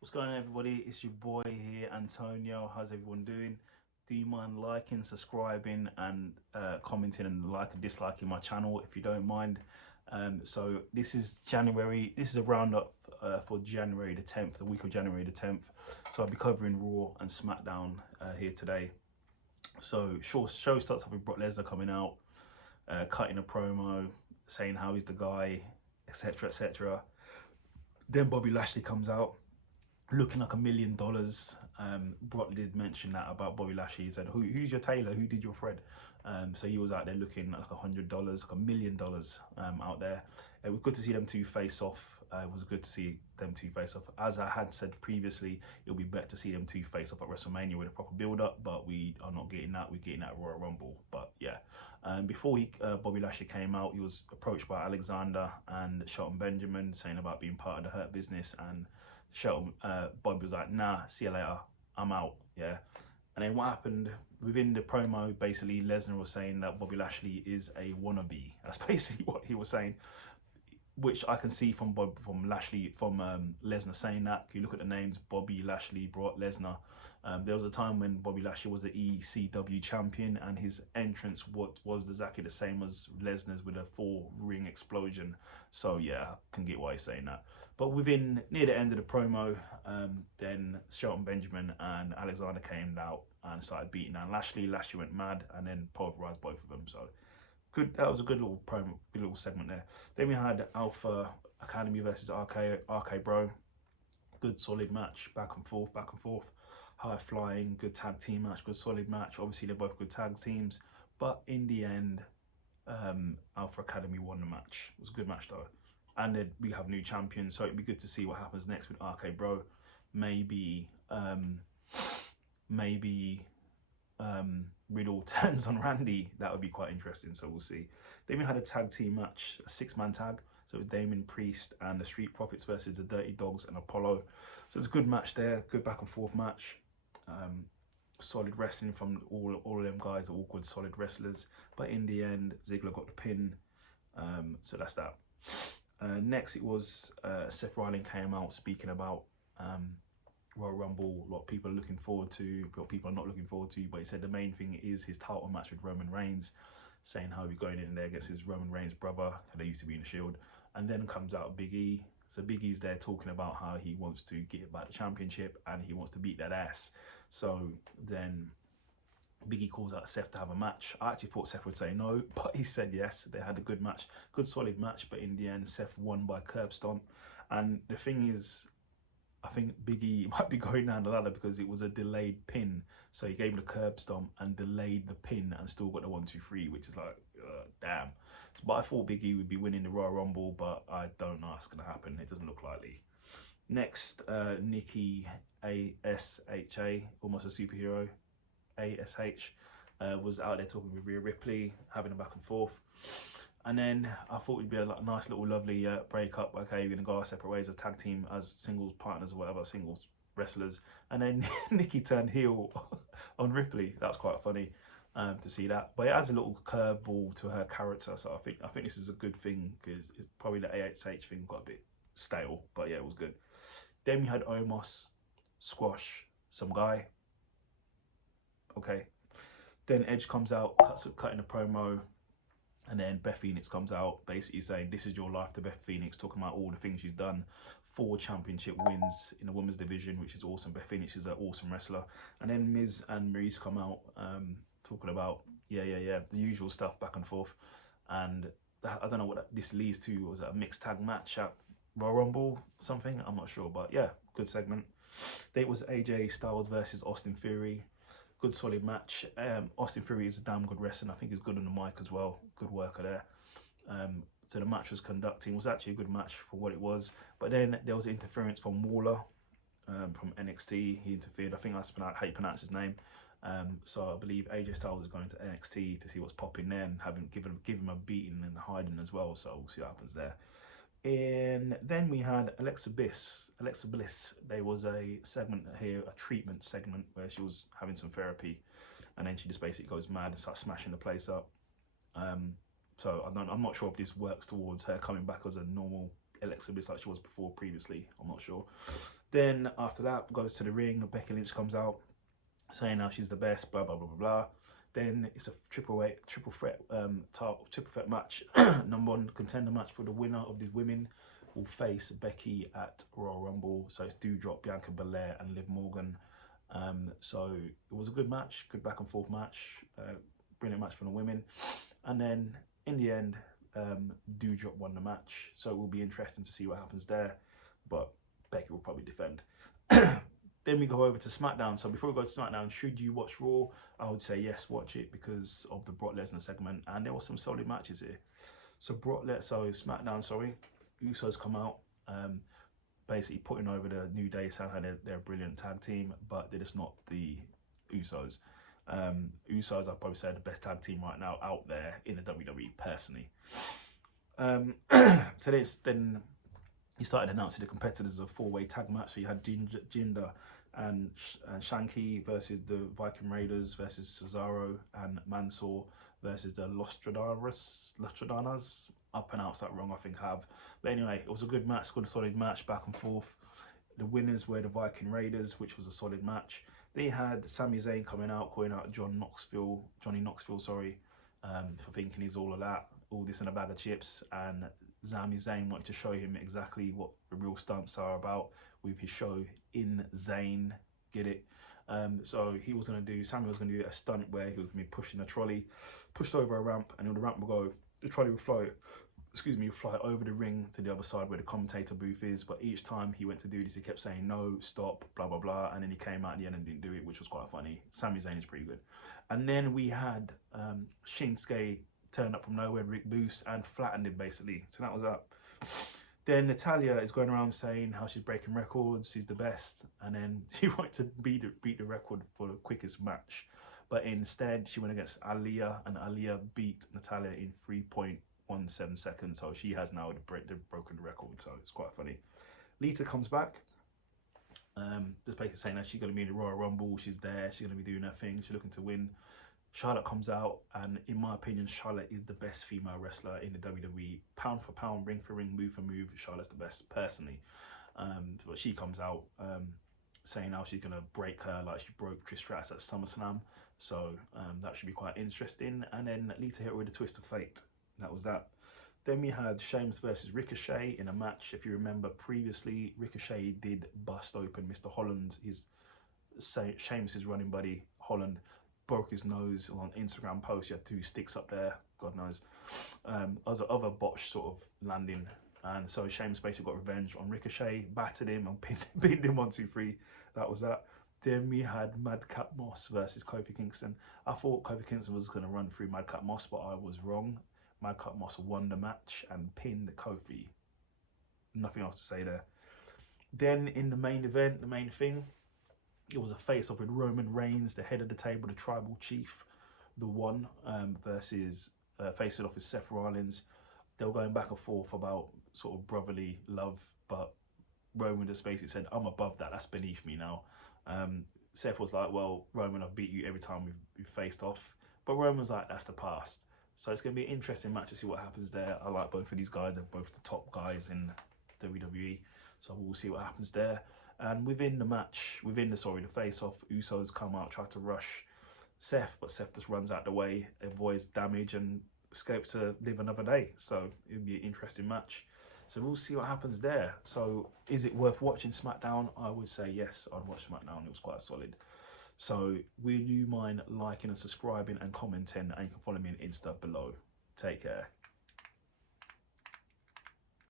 What's going on, everybody? It's your boy here, Antonio. How's everyone doing? Do you mind liking, subscribing, and commenting and like and disliking my channel if you don't mind? So this is January. This is a roundup for January the 10th, the week of January the 10th. So I'll be covering Raw and Smackdown here today. So show starts off with Brock Lesnar coming out, cutting a promo, saying how he's the guy, etc., etc. Then Bobby Lashley comes out looking like $1 million. Brock did mention that about Bobby Lashley. He said, who's your tailor? Who did your thread? So he was out there looking like $100, like $1 million out there. It was good to see them two face off. It was good to see them two face off. As I had said previously, it'll be better to see them two face off at WrestleMania with a proper build up, but we are not getting that. We're getting that at Royal Rumble. But yeah, before Bobby Lashley came out, he was approached by Alexander and Shelton Benjamin saying about being part of the Hurt Business, and Shelton, Bobby was like, nah, see you later, I'm out, yeah. And then what happened within the promo, basically Lesnar was saying that Bobby Lashley is a wannabe. That's basically what he was saying, which I can see from Lesnar saying that. If you look at the names, Bobby Lashley, Brock Lesnar. There was a time when Bobby Lashley was the ECW champion, and his entrance was exactly the same as Lesnar's with a 4-ring explosion. So yeah, I can get why he's saying that. But near the end of the promo, then Shelton Benjamin and Alexander came out and started beating down Lashley. Lashley went mad and then pulverized both of them. So good. That was a good little promo, good little segment there. Then we had Alpha Academy versus RK Bro. Good solid match, back and forth, high flying, good tag team match, good solid match. Obviously they're both good tag teams, but in the end, Alpha Academy won the match. It was a good match though. And then we have new champions, so it'd be good to see what happens next with RK Bro. Maybe Riddle turns on Randy. That would be quite interesting, so we'll see. Then we had a tag team match, a 6-man tag. So it was Damon Priest and the Street Profits versus the Dirty Dogs and Apollo. So it's a good match there, good back and forth match. Solid wrestling from all of them guys, are all good solid wrestlers. But in the end, Ziggler got the pin. So that's that. Next, it was Seth Rollins came out speaking about Royal Rumble, what people are looking forward to, what people are not looking forward to. But he said the main thing is his title match with Roman Reigns, saying how he'll be going in there against his Roman Reigns brother, they used to be in the Shield. And then comes out Big E. So Big E's there talking about how he wants to get back the championship and he wants to beat that ass. So then Big E calls out Seth to have a match. I actually thought Seth would say no, but he said yes. They had a good match, good solid match, but in the end, Seth won by curb stomp. And the thing is, I think Big E might be going down the ladder because it was a delayed pin. So he gave him the curb stomp and delayed the pin and still got the 1-2-3, which is like, damn. But I thought Big E would be winning the Royal Rumble, but I don't know what's going to happen. It doesn't look likely. Next, Nikki ASHA, almost a superhero, ASH, was out there talking with Rhea Ripley, having a back and forth. And then I thought it'd be a nice little lovely breakup. Okay, we're going to go our separate ways as tag team, as singles partners or whatever, singles wrestlers. And then Nikki turned heel on Ripley. That's quite funny to see that. But it adds a little curveball to her character. So I think this is a good thing, because it's probably the AHH thing got a bit stale. But yeah, it was good. Then we had Omos squash some guy. Okay. Then Edge comes out, cutting a promo. And then Beth Phoenix comes out basically saying, this is your life to Beth Phoenix, talking about all the things she's done. 4 championship wins in the women's division, which is awesome. Beth Phoenix is an awesome wrestler. And then Miz and Maurice come out talking about, the usual stuff back and forth. And I don't know what this leads to. Was it a mixed tag match at Royal Rumble? Something? I'm not sure. But yeah, good segment. Then it was AJ Styles versus Austin Theory. Good solid match. Austin Theory is a damn good wrestler. I think he's good on the mic as well. Good worker there. So the match was conducting. It was actually a good match for what it was. But then there was interference from Waller from NXT. He interfered. I think that's how you pronounce his name. So I believe AJ Styles is going to NXT to see what's popping there and give him a beating and hiding as well. So we'll see what happens there. And then we had Alexa Bliss. There was a segment here, a treatment segment, where she was having some therapy, and then she just basically goes mad and starts smashing the place up. So I'm not sure if this works towards her coming back as a normal Alexa Bliss like she was before previously. I'm not sure. Then after that, goes to the ring. Becky Lynch comes out saying how she's the best, blah blah blah blah blah. Then it's a triple threat match, number one contender match for the winner of these women will face Becky at Royal Rumble. So it's Doudrop, Bianca Belair, and Liv Morgan. So it was a good match, good back and forth match, brilliant match for the women. And then in the end, Doudrop won the match. So it will be interesting to see what happens there. But Becky will probably defend. Then we go over to SmackDown. So before we go to SmackDown, should you watch Raw? I would say yes, watch it because of the Brock Lesnar segment, and there were some solid matches here. So SmackDown, Usos come out, basically putting over the New Day, saying how they're a brilliant tag team, but they're just not the Usos. Usos, I'd probably say, the best tag team right now out there in the WWE, personally. So then he started announcing the competitors of a four-way tag match. So you had Jinder and Shanky versus the Viking Raiders versus Cesaro and Mansoor versus the Lostradanas. I pronounced that wrong, I think I have. But anyway, it was a good match, good solid match, back and forth. The winners were the Viking Raiders, which was a solid match. They had Sami Zayn coming out, calling out Johnny Knoxville, for thinking he's all of that, all this in a bag of chips. And Sami Zayn wanted to show him exactly what the real stunts are about with his show In Zayn, get it? So Sami was going to do a stunt where he was going to be pushing a trolley, pushed over a ramp, and on the ramp would go, the trolley would fly over the ring to the other side where the commentator booth is. But each time he went to do this, he kept saying no, stop, blah blah blah, and then he came out at the end and didn't do it, which was quite funny. Sami Zayn is pretty good. And then we had Shinsuke turned up from nowhere, Rick Boost, and flattened him basically. So that was that. Then Natalya is going around saying how she's breaking records, she's the best, and then she wanted to beat the record for the quickest match. But instead, she went against Aaliyah, and Aaliyah beat Natalya in 3.17 seconds. So she has now broken the record. So it's quite funny. Lita comes back, just basically saying that she's going to be in the Royal Rumble. She's there. She's going to be doing her thing. She's looking to win. Charlotte comes out, and in my opinion, Charlotte is the best female wrestler in the WWE. Pound for pound, ring for ring, move for move, Charlotte's the best, personally. But she comes out saying how she's going to break her like she broke Trish Stratus at SummerSlam. So that should be quite interesting. And then Lita hit her with a twist of fate. That was that. Then we had Sheamus versus Ricochet in a match. If you remember previously, Ricochet did bust open Mr. Holland, Sheamus's running buddy, Holland. Broke his nose on Instagram post. He had 2 sticks up there, God knows. Other botched sort of landing. And so Sheamus basically got revenge on Ricochet, battered him and pinned him 1, 2, 3. That was that. Then we had Madcap Moss versus Kofi Kingston. I thought Kofi Kingston was going to run through Madcap Moss, but I was wrong. Madcap Moss won the match and pinned Kofi. Nothing else to say there. Then in the main event, the main thing, it was a face-off with Roman Reigns, the head of the table, the tribal chief, the one, versus facing off with Seth Rollins. They were going back and forth about sort of brotherly love, but Roman just basically said, I'm above that, that's beneath me now. Seth was like, well, Roman, I've beat you every time we've faced off. But Roman was like, that's the past. So it's going to be an interesting match to see what happens there. I like both of these guys. They're both the top guys in WWE. So we'll see what happens there. And within the match, the face-off, Usos come out, try to rush Seth, but Seth just runs out the way, avoids damage, and escapes to live another day. So it'll be an interesting match. So we'll see what happens there. So is it worth watching SmackDown? I would say yes, I'd watch SmackDown. It was quite solid. So will you mind liking and subscribing and commenting? And you can follow me on Insta below. Take care.